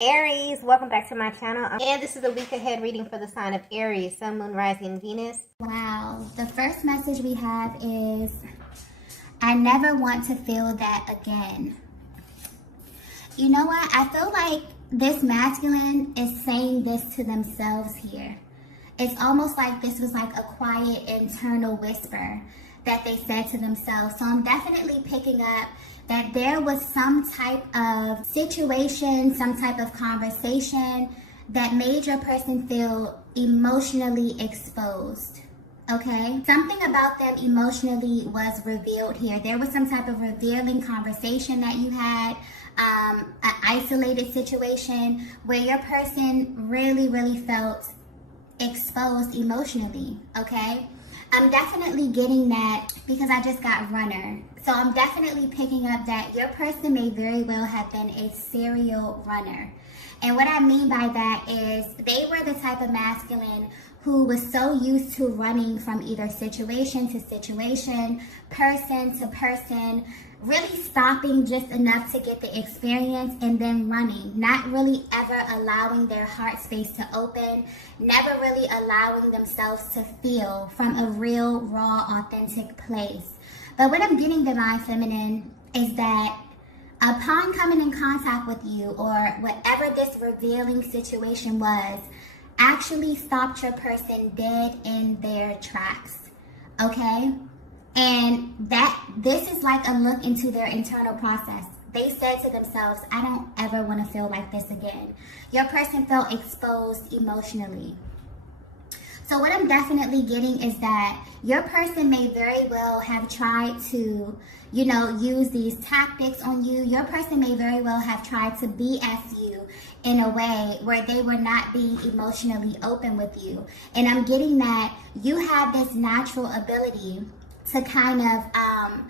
Aries, welcome back to my channel. And this is a week ahead reading for the sign of Aries, Sun, Moon, Rising, and Venus. Wow. The first message we have is, I never want to feel that again. You know what? I feel like this masculine is saying this to themselves here. It's almost like this was like a quiet internal whisper that they said to themselves. So I'm definitely picking up that there was some type of situation, some type of conversation that made your person feel emotionally exposed, okay? Something about them emotionally was revealed here. There was some type of revealing conversation that you had, an isolated situation where your person really felt exposed emotionally, okay? I'm definitely getting that because I just got runner. So I'm definitely picking up that your person may very well have been a serial runner. And what I mean by that is they were the type of masculine who was so used to running from either situation to situation, person to person, really stopping just enough to get the experience and then running, not really ever allowing their heart space to open, never really allowing themselves to feel from a real, raw, authentic place. But what I'm getting, Divine Feminine, is that upon coming in contact with you, or whatever this revealing situation was, actually stopped your person dead in their tracks, okay? And this is like a look into their internal process. They said to themselves, I don't ever want to feel like this again. Your person felt exposed emotionally. So what I'm definitely getting is that your person may very well have tried to, use these tactics on you. Your person may very well have tried to BS you in a way where they were not being emotionally open with you. And I'm getting that you have this natural ability to kind of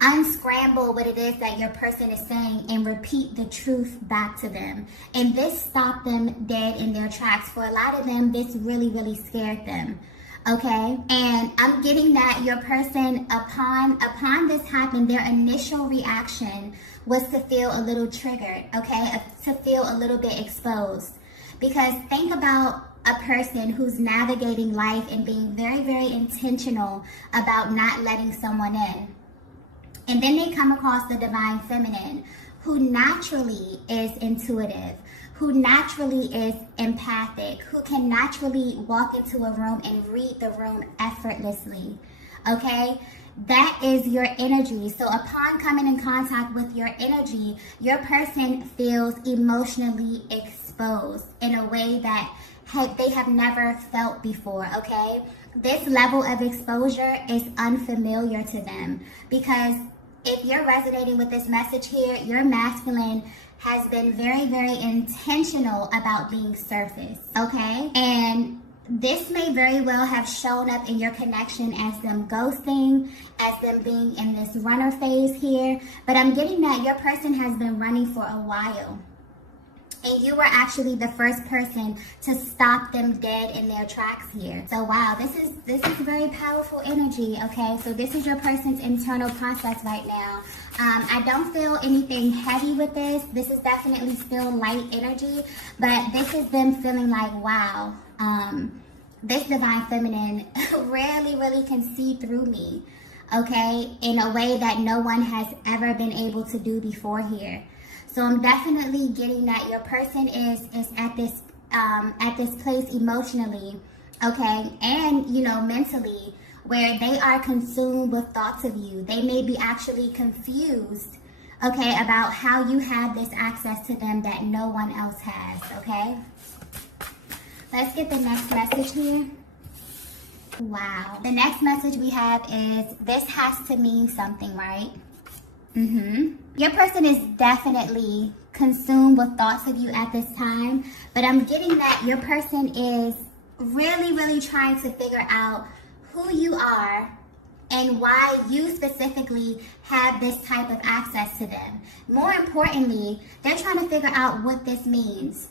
unscramble what it is that your person is saying and repeat the truth back to them. And this stopped them dead in their tracks. For a lot of them, this really scared them. Okay? And I'm getting that your person, upon this happening, their initial reaction was to feel a little triggered, okay? To feel a little bit exposed. Because think about a person who's navigating life and being very intentional about not letting someone in. And then they come across the Divine Feminine, who naturally is intuitive, who naturally is empathic, who can naturally walk into a room and read the room effortlessly, okay? That is your energy. So upon coming in contact with your energy, your person feels emotionally exposed in a way that they have never felt before, okay? This level of exposure is unfamiliar to them, because if you're resonating with this message here, your masculine has been very intentional about being surface, okay? And this may very well have shown up in your connection as them ghosting, as them being in this runner phase here. But I'm getting that your person has been running for a while. And you were actually the first person to stop them dead in their tracks here. So wow, this is very powerful energy, okay? So this is your person's internal process right now. I don't feel anything heavy with this. This is definitely still light energy, but this is them feeling like, wow, this Divine Feminine really can see through me, okay? In a way that no one has ever been able to do before here. So I'm definitely getting that your person is at this place emotionally, okay, and mentally, where they are consumed with thoughts of you. They may be actually confused, okay, about how you have this access to them that no one else has, okay. Let's get the next message here. Wow. The next message we have is, this has to mean something, right? Your person is definitely consumed with thoughts of you at this time, but I'm getting that your person is really trying to figure out who you are and why you specifically have this type of access to them. More importantly, they're trying to figure out what this means.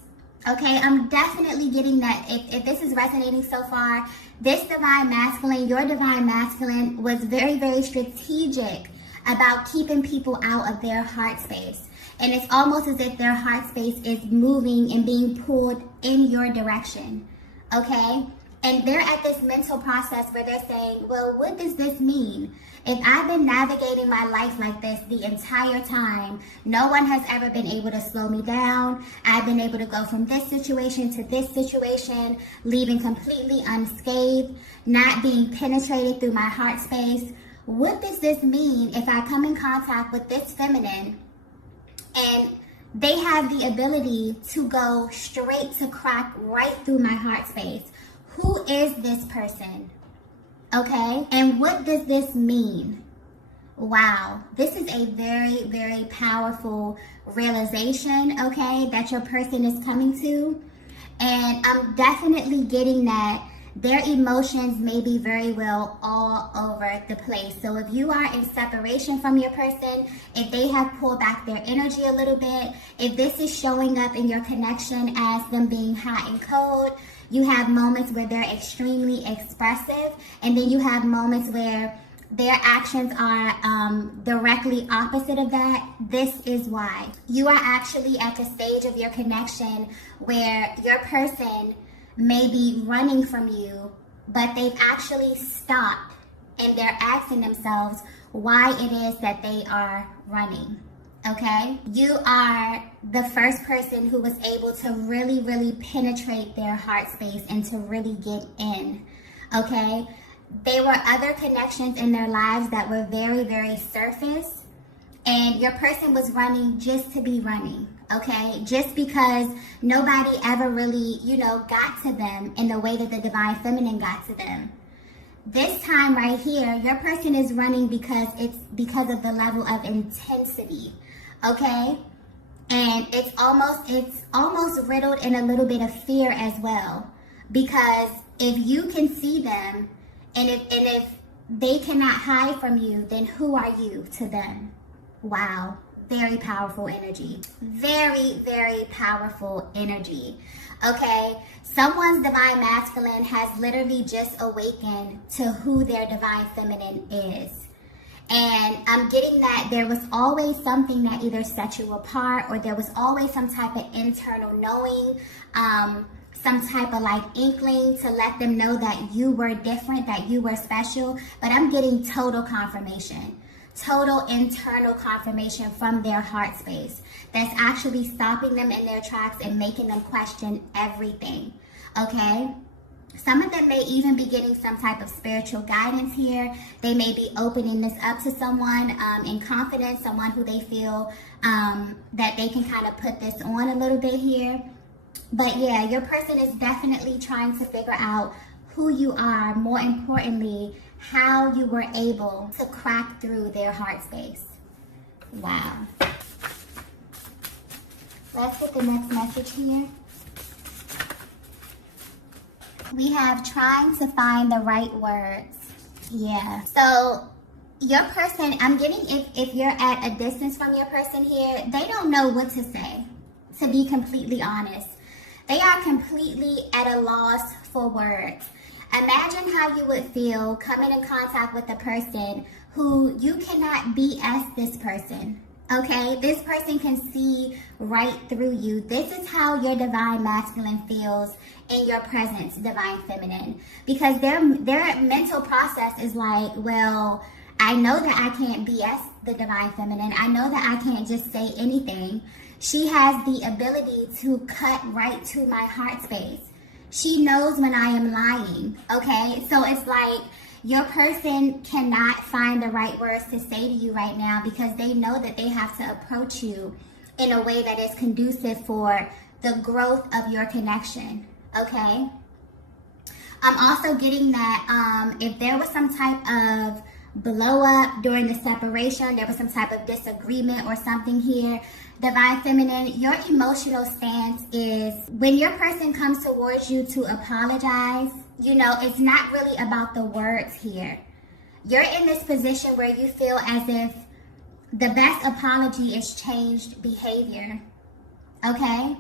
Okay, I'm definitely getting that if this is resonating so far, this Divine Masculine, your Divine Masculine, was very strategic about keeping people out of their heart space. And it's almost as if their heart space is moving and being pulled in your direction, okay? And they're at this mental process where they're saying, well, what does this mean? If I've been navigating my life like this the entire time, no one has ever been able to slow me down. I've been able to go from this situation to this situation, leaving completely unscathed, not being penetrated through my heart space. What does this mean if I come in contact with this feminine and they have the ability to go straight to crack right through my heart space? Who is this person? Okay, and what does this mean? Wow, this is a very, very powerful realization, okay, that your person is coming to. And I'm definitely getting that their emotions may be very well all over the place. So if you are in separation from your person, if they have pulled back their energy a little bit, if this is showing up in your connection as them being hot and cold, you have moments where they're extremely expressive, and then you have moments where their actions are directly opposite of that. This is why. You are actually at the stage of your connection where your person may be running from you, but they've actually stopped and they're asking themselves why it is that they are running. Okay, you are the first person who was able to really, really penetrate their heart space and to really get in. Okay, there were other connections in their lives that were very, very surface, and your person was running just to be running. Okay, just because nobody ever really, got to them in the way that the divine feminine got to them. This time right here, your person is running because of the level of intensity. Okay, and it's almost riddled in a little bit of fear as well, because if you can see them and if they cannot hide from you, then who are you to them? Wow, very powerful energy. Very, very powerful energy. Okay, someone's divine masculine has literally just awakened to who their divine feminine is. And I'm getting that there was always something that either set you apart, or there was always some type of internal knowing, some type of like inkling to let them know that you were different, that you were special. But I'm getting total confirmation, total internal confirmation from their heart space that's actually stopping them in their tracks and making them question everything. Okay? Some of them may even be getting some type of spiritual guidance here. They may be opening this up to someone in confidence, someone who they feel that they can kind of put this on a little bit here. But yeah, your person is definitely trying to figure out who you are, more importantly, how you were able to crack through their heart space. Wow. Let's get the next message here. We have trying to find the right words. Yeah. So your person, I'm getting if you're at a distance from your person here, they don't know what to say, to be completely honest. They are completely at a loss for words. Imagine how you would feel coming in contact with a person who you cannot BS this person. Okay, this person can see right through you. This is how your divine masculine feels in your presence, divine feminine. Because their mental process is like, well, I know that I can't BS the divine feminine. I know that I can't just say anything. She has the ability to cut right to my heart space. She knows when I am lying, okay? So it's like, your person cannot find the right words to say to you right now because they know that they have to approach you in a way that is conducive for the growth of your connection, okay? I'm also getting that if there was some type of blow up during the separation, there was some type of disagreement or something here, divine feminine, your emotional stance is when your person comes towards you to apologize, it's not really about the words here. You're in this position where you feel as if the best apology is changed behavior, okay?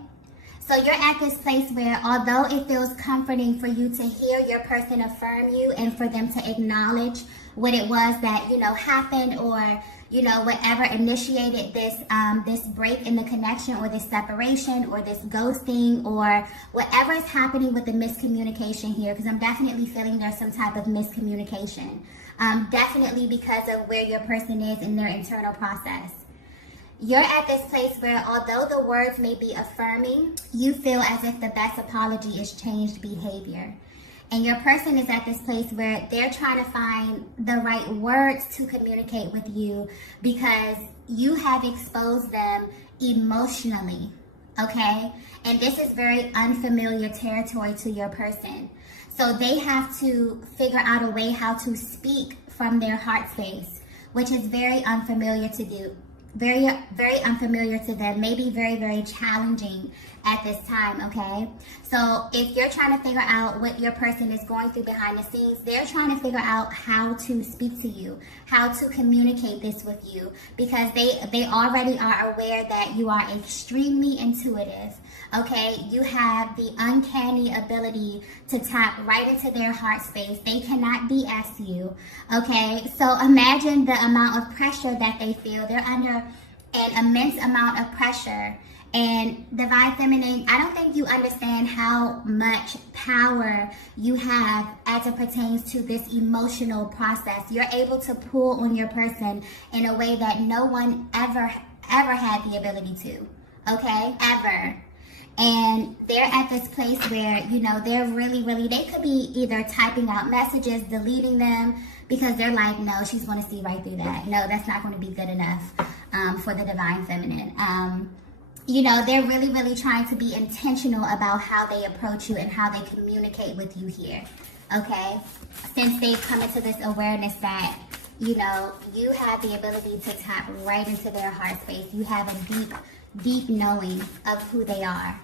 So you're at this place where although it feels comforting for you to hear your person affirm you and for them to acknowledge what it was that, happened, or, you know, whatever initiated this break in the connection, or this separation, or this ghosting, or whatever is happening with the miscommunication here, because I'm definitely feeling there's some type of miscommunication. Definitely because of where your person is in their internal process. You're at this place where, although the words may be affirming, you feel as if the best apology is changed behavior. And your person is at this place where they're trying to find the right words to communicate with you, because you have exposed them emotionally, okay? And this is very unfamiliar territory to your person. So they have to figure out a way how to speak from their heart space, which is very unfamiliar to do. Very, very unfamiliar to them, maybe very, very challenging at this time, okay? So if you're trying to figure out what your person is going through behind the scenes, they're trying to figure out how to speak to you, how to communicate this with you, because they already are aware that you are extremely intuitive, okay? You have the uncanny ability to tap right into their heart space. They cannot BS you, okay? So imagine the amount of pressure that they feel. They're under an immense amount of pressure. And Divine Feminine, I don't think you understand how much power you have as it pertains to this emotional process. You're able to pull on your person in a way that no one ever had the ability to, okay? Ever. And they're at this place where, you know, they're really, they could be either typing out messages, deleting them, because they're like, no, she's going to see right through that. No, that's not going to be good enough for the Divine Feminine. You know, they're really trying to be intentional about how they approach you and how they communicate with you here, okay? Since they've come into this awareness that, you know, you have the ability to tap right into their heart space. You have a deep knowing of who they are.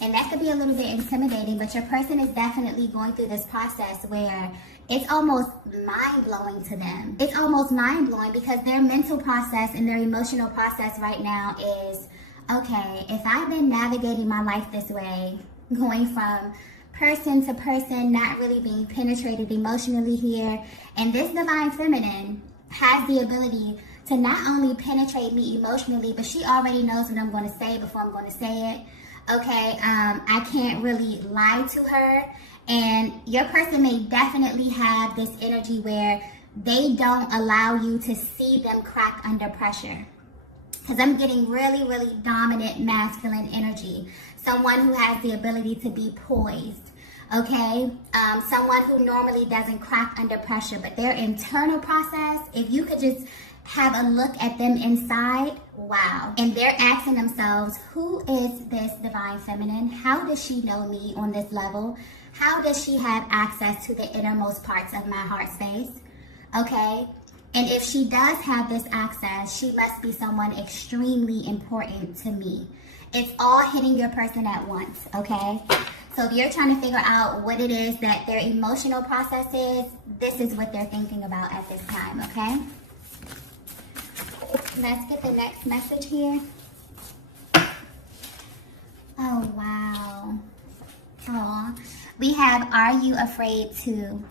And that could be a little bit intimidating, but your person is definitely going through this process where it's almost mind-blowing to them. It's almost mind-blowing because their mental process and their emotional process right now is, okay, if I've been navigating my life this way, going from person to person, not really being penetrated emotionally here, and this Divine Feminine has the ability to not only penetrate me emotionally, but she already knows what I'm going to say before I'm going to say it. Okay, I can't really lie to her. And your person may definitely have this energy where they don't allow you to see them crack under pressure. Because I'm getting really dominant masculine energy. Someone who has the ability to be poised. Okay, someone who normally doesn't crack under pressure, but their internal process, if you could just have a look at them inside, wow. And they're asking themselves, who is this Divine Feminine? How does she know me on this level? How does she have access to the innermost parts of my heart space? Okay, and if she does have this access, she must be someone extremely important to me. It's all hitting your person at once, okay? So if you're trying to figure out what it is that their emotional process is, this is what they're thinking about at this time, okay? Let's get the next message here. Oh, wow. Aw. We have, are you afraid to?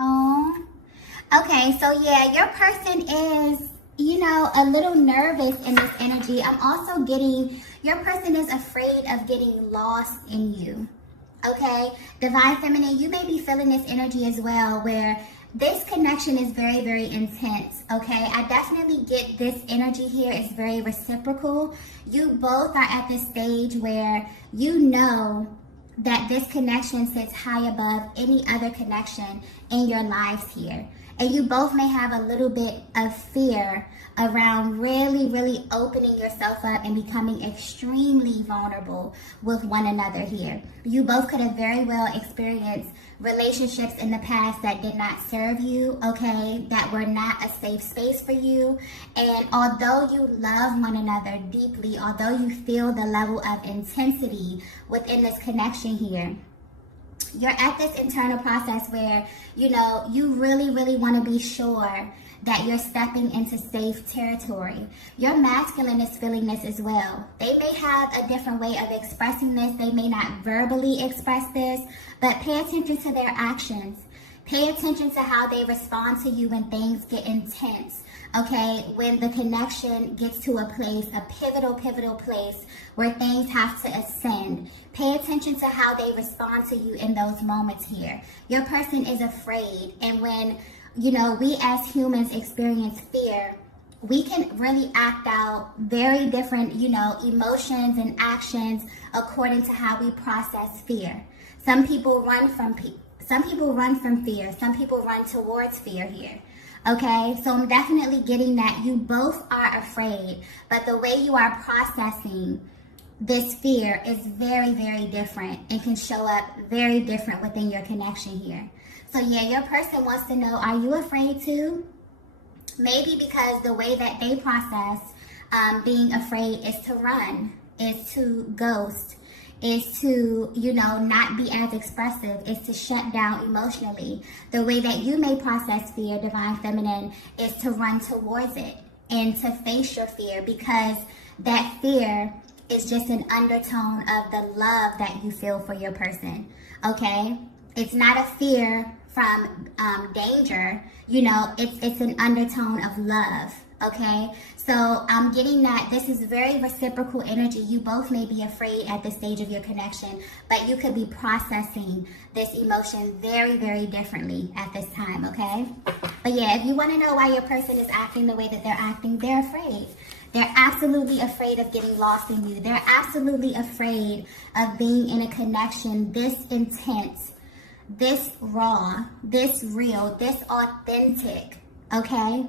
Aw. Okay, so yeah, your person is, you know, a little nervous in this energy. I'm also getting, your person is afraid of getting lost in you. Okay, Divine Feminine, you may be feeling this energy as well, where this connection is very intense. Okay, I definitely get this energy here is very reciprocal. You both are at this stage where you know that this connection sits high above any other connection in your lives here. And you both may have a little bit of fear around really opening yourself up and becoming extremely vulnerable with one another here. You both could have very well experienced relationships in the past that did not serve you, okay, that were not a safe space for you. And although you love one another deeply, although you feel the level of intensity within this connection here, you're at this internal process where, you know, you really want to be sure that you're stepping into safe territory. Your masculine is feeling this as well. They may have a different way of expressing this. They may not verbally express this, but pay attention to their actions. Pay attention to how they respond to you when things get intense. okay, when the connection gets to a place, a pivotal place where things have to ascend. Pay attention to how they respond to you in those moments here. Your person is afraid, and when, you know, we as humans experience fear, we can really act out very different, you know, emotions and actions according to how we process fear. Some people run from fear. Some people run towards fear here. Okay, so I'm definitely getting that you both are afraid, but the way you are processing this fear is very different and can show up very different within your connection here. So yeah, your person wants to know, are you afraid too? Maybe because the way that they process being afraid is to run, is to ghost, is to, you know, not be as expressive, is to shut down emotionally. The way that you may process fear, Divine Feminine, is to run towards it and to face your fear, because that fear is just an undertone of the love that you feel for your person, okay? It's not a fear from danger, you know, it's an undertone of love, okay? So I'm getting that this is very reciprocal energy. You both may be afraid at this stage of your connection, but you could be processing this emotion very differently at this time, okay? But yeah, if you want to know why your person is acting the way that they're acting, they're afraid. They're absolutely afraid of getting lost in you. They're absolutely afraid of being in a connection this intense, this raw, this real, this authentic, okay?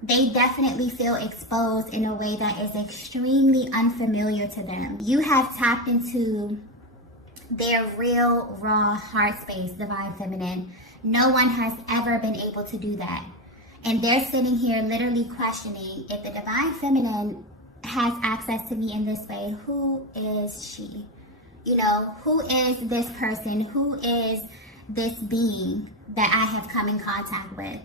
They definitely feel exposed in a way that is extremely unfamiliar to them. You have tapped into their real, raw heart space, Divine Feminine. No one has ever been able to do that. And they're sitting here literally questioning, if the Divine Feminine has access to me in this way, who is she? You know, who is this person? Who is this being that I have come in contact with?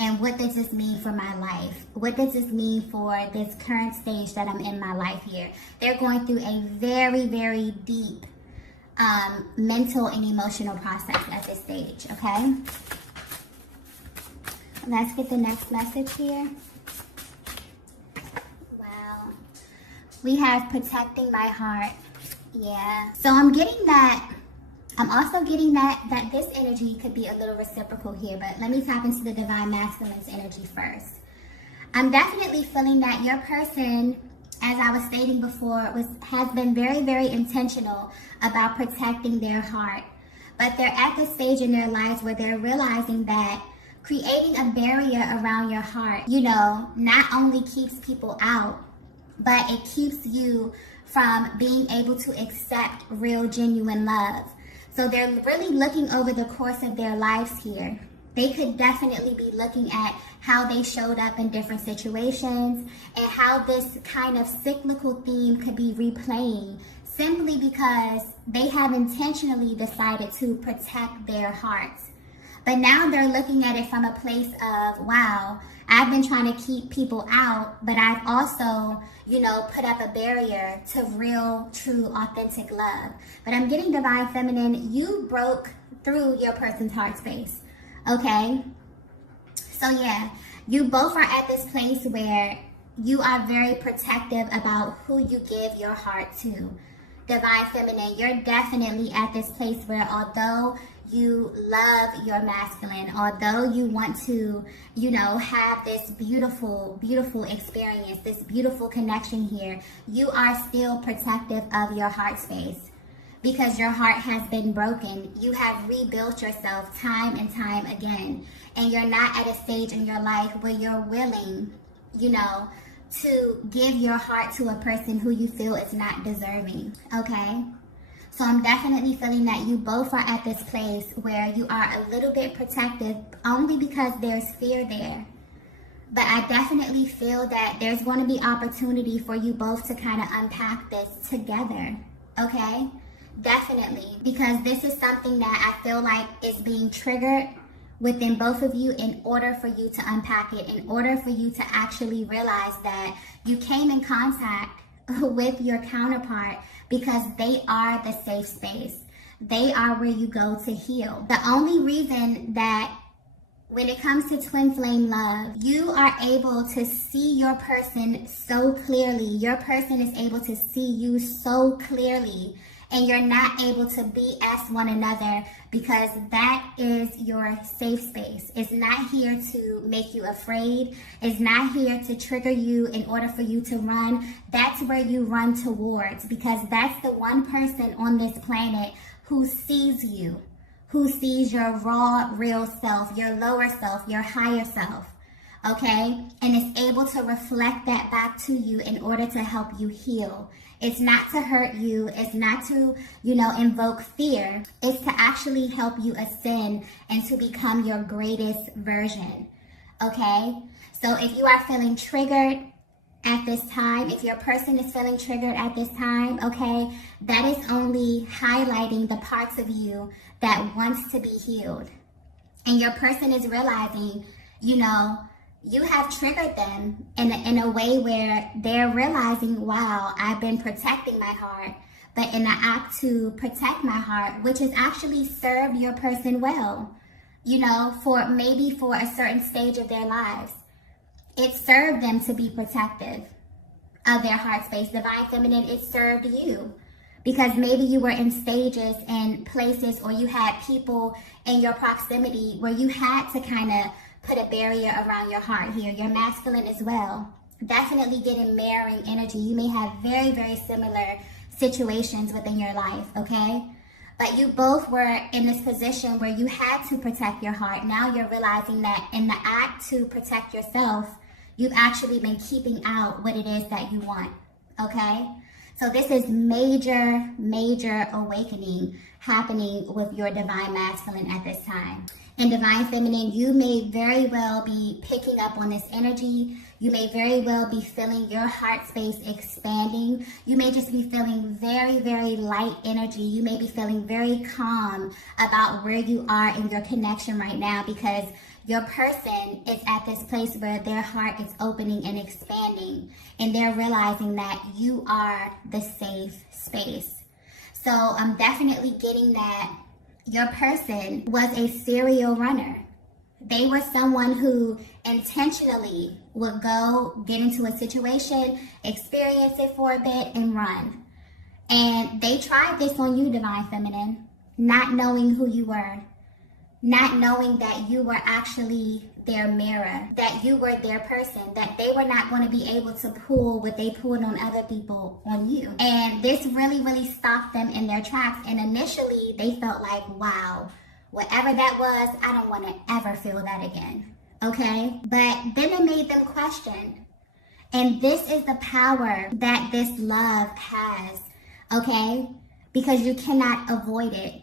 And what does this mean for my life? What does this mean for this current stage that I'm in my life here? They're going through a very deep mental and emotional process at this stage, okay? Let's get the next message here. Wow. We have protecting my heart. Yeah. So I'm getting that. I'm also getting that this energy could be a little reciprocal here, but let me tap into the Divine Masculine's energy first. I'm definitely feeling that your person, as I was stating before, has been very intentional about protecting their heart. But they're at the stage in their lives where they're realizing that creating a barrier around your heart, you know, not only keeps people out, but it keeps you from being able to accept real, genuine love. So they're really looking over the course of their lives here. They could definitely be looking at how they showed up in different situations and how this kind of cyclical theme could be replaying simply because they have intentionally decided to protect their hearts. But now they're looking at it from a place of, wow, I've been trying to keep people out, but I've also, you know, put up a barrier to real, true, authentic love. But I'm getting Divine Feminine, you broke through your person's heart space, okay? So yeah, you both are at this place where you are very protective about who you give your heart to. Divine Feminine, you're definitely at this place where although you love your masculine, although you want to, you know, have this beautiful experience, this beautiful connection here, you are still protective of your heart space because your heart has been broken. You have rebuilt yourself time and time again, and you're not at a stage in your life where you're willing, you know, to give your heart to a person who you feel is not deserving, okay? So I'm definitely feeling that you both are at this place where you are a little bit protective only because there's fear there. But I definitely feel that there's going to be opportunity for you both to kind of unpack this together, okay? Definitely, because this is something that I feel like is being triggered within both of you in order for you to unpack it, in order for you to actually realize that you came in contact with your counterpart because they are the safe space. They are where you go to heal. The only reason that when it comes to twin flame love, you are able to see your person so clearly. Your person is able to see you so clearly, and you're not able to BS one another because that is your safe space. It's not here to make you afraid. It's not here to trigger you in order for you to run. That's where you run towards, because that's the one person on this planet who sees you, who sees your raw, real self, your lower self, your higher self, okay? And is able to reflect that back to you in order to help you heal. It's not to hurt you. It's not to, invoke fear. It's to actually help you ascend and to become your greatest version, okay? So if you are feeling triggered at this time, if your person is feeling triggered at this time, okay, that is only highlighting the parts of you that wants to be healed. And your person is realizing, you have triggered them in a way where they're realizing, wow, I've been protecting my heart, but in the act to protect my heart, which has actually served your person well, for a certain stage of their lives. It served them to be protective of their heart space. Divine Feminine, it served you. Because maybe you were in stages and places, or you had people in your proximity where you had to kind of put a barrier around your heart here. Your masculine as well. Definitely getting mirroring energy. You may have very, very similar situations within your life, okay? But you both were in this position where you had to protect your heart. Now you're realizing that in the act to protect yourself, you've actually been keeping out what it is that you want, okay? So this is major, major awakening happening with your divine masculine at this time. In divine feminine, you may very well be picking up on this energy. You may very well be feeling your heart space expanding. You may just be feeling very, very light energy. You may be feeling very calm about where you are in your connection right now, because your person is at this place where their heart is opening and expanding, and they're realizing that you are the safe space. So I'm definitely getting that your person was a serial runner. They were someone who intentionally would go get into a situation, experience it for a bit, and run. And they tried this on you, divine feminine, not knowing who you were. Not knowing that you were actually their mirror, that you were their person, that they were not going to be able to pull what they pulled on other people on you. And this really, really stopped them in their tracks. And initially they felt like, wow, whatever that was, I don't want to ever feel that again. Okay? But then it made them question. And this is the power that this love has. Okay? Because you cannot avoid it.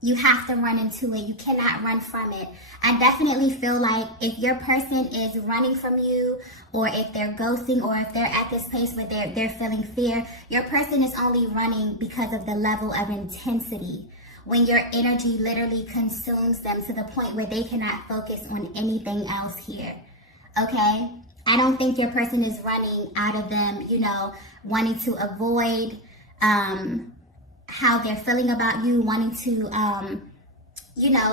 You have to run into it. You cannot run from it. I definitely feel like if your person is running from you, or if they're ghosting, or if they're at this place where they're feeling fear, your person is only running because of the level of intensity. When your energy literally consumes them to the point where they cannot focus on anything else here. Okay? I don't think your person is running out of them, wanting to avoid how they're feeling about you, wanting to,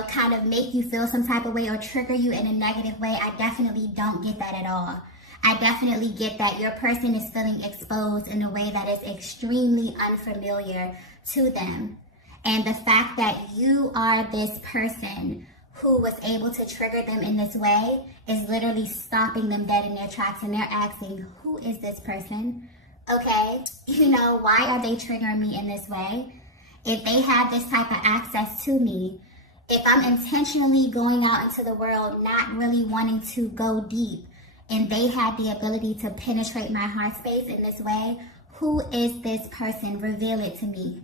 kind of make you feel some type of way or trigger you in a negative way. I definitely don't get that at all. I definitely get that your person is feeling exposed in a way that is extremely unfamiliar to them. And the fact that you are this person who was able to trigger them in this way is literally stopping them dead in their tracks, and they're asking, who is this person? Okay, why are they triggering me in this way? If they have this type of access to me, if I'm intentionally going out into the world, not really wanting to go deep, and they have the ability to penetrate my heart space in this way, who is this person? Reveal it to me.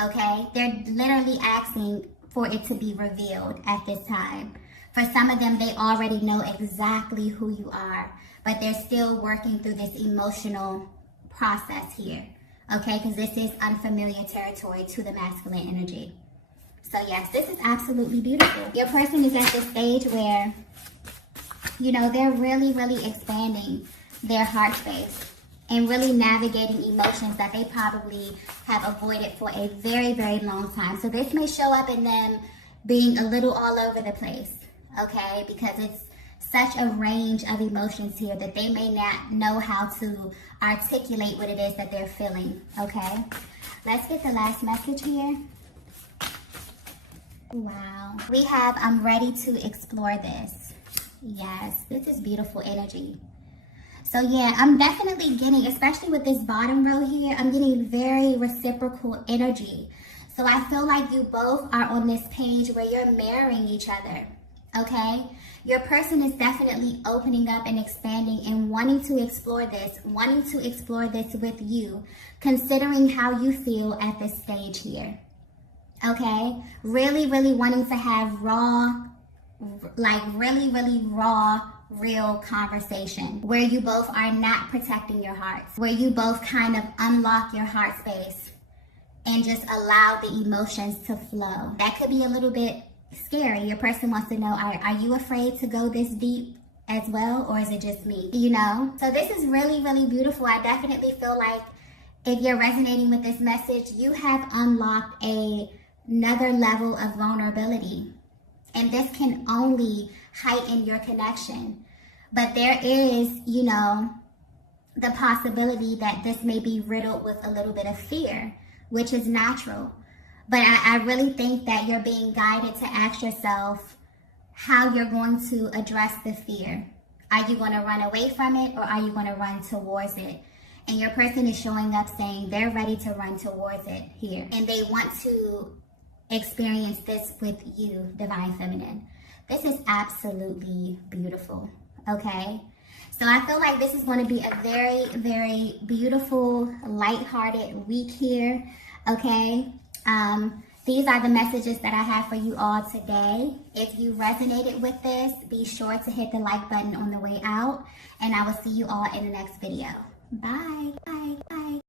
Okay, they're literally asking for it to be revealed at this time. For some of them, they already know exactly who you are, but they're still working through this emotional process here, okay? Because this is unfamiliar territory to the masculine energy. So yes, this is absolutely beautiful. Your person is at this stage where, they're really, really expanding their heart space and really navigating emotions that they probably have avoided for a very, very long time. So this may show up in them being a little all over the place, okay? Because it's such a range of emotions here that they may not know how to articulate what it is that they're feeling, okay? Let's get the last message here. Wow. We have, I'm ready to explore this. Yes, this is beautiful energy. So yeah, I'm definitely getting, especially with this bottom row here, I'm getting very reciprocal energy. So I feel like you both are on this page where you're marrying each other, okay? Your person is definitely opening up and expanding and wanting to explore this with you, considering how you feel at this stage here, okay? Really, really wanting to have raw, like really, really raw, real conversation where you both are not protecting your hearts, where you both kind of unlock your heart space and just allow the emotions to flow. That could be a little bit scary. Your person wants to know, are you afraid to go this deep as well, or is it just me? You know? So this is really, really beautiful. I definitely feel like if you're resonating with this message, you have unlocked another level of vulnerability. And this can only heighten your connection. But there is, you know, the possibility that this may be riddled with a little bit of fear, which is natural. But I really think that you're being guided to ask yourself how you're going to address the fear. Are you going to run away from it, or are you going to run towards it? And your person is showing up saying they're ready to run towards it here. And they want to experience this with you, Divine Feminine. This is absolutely beautiful, okay? So I feel like this is going to be a very, very beautiful, lighthearted week here, okay? These are the messages that I have for you all today. If you resonated with this, be sure to hit the like button on the way out, and I will see you all in the next video. Bye. Bye. Bye.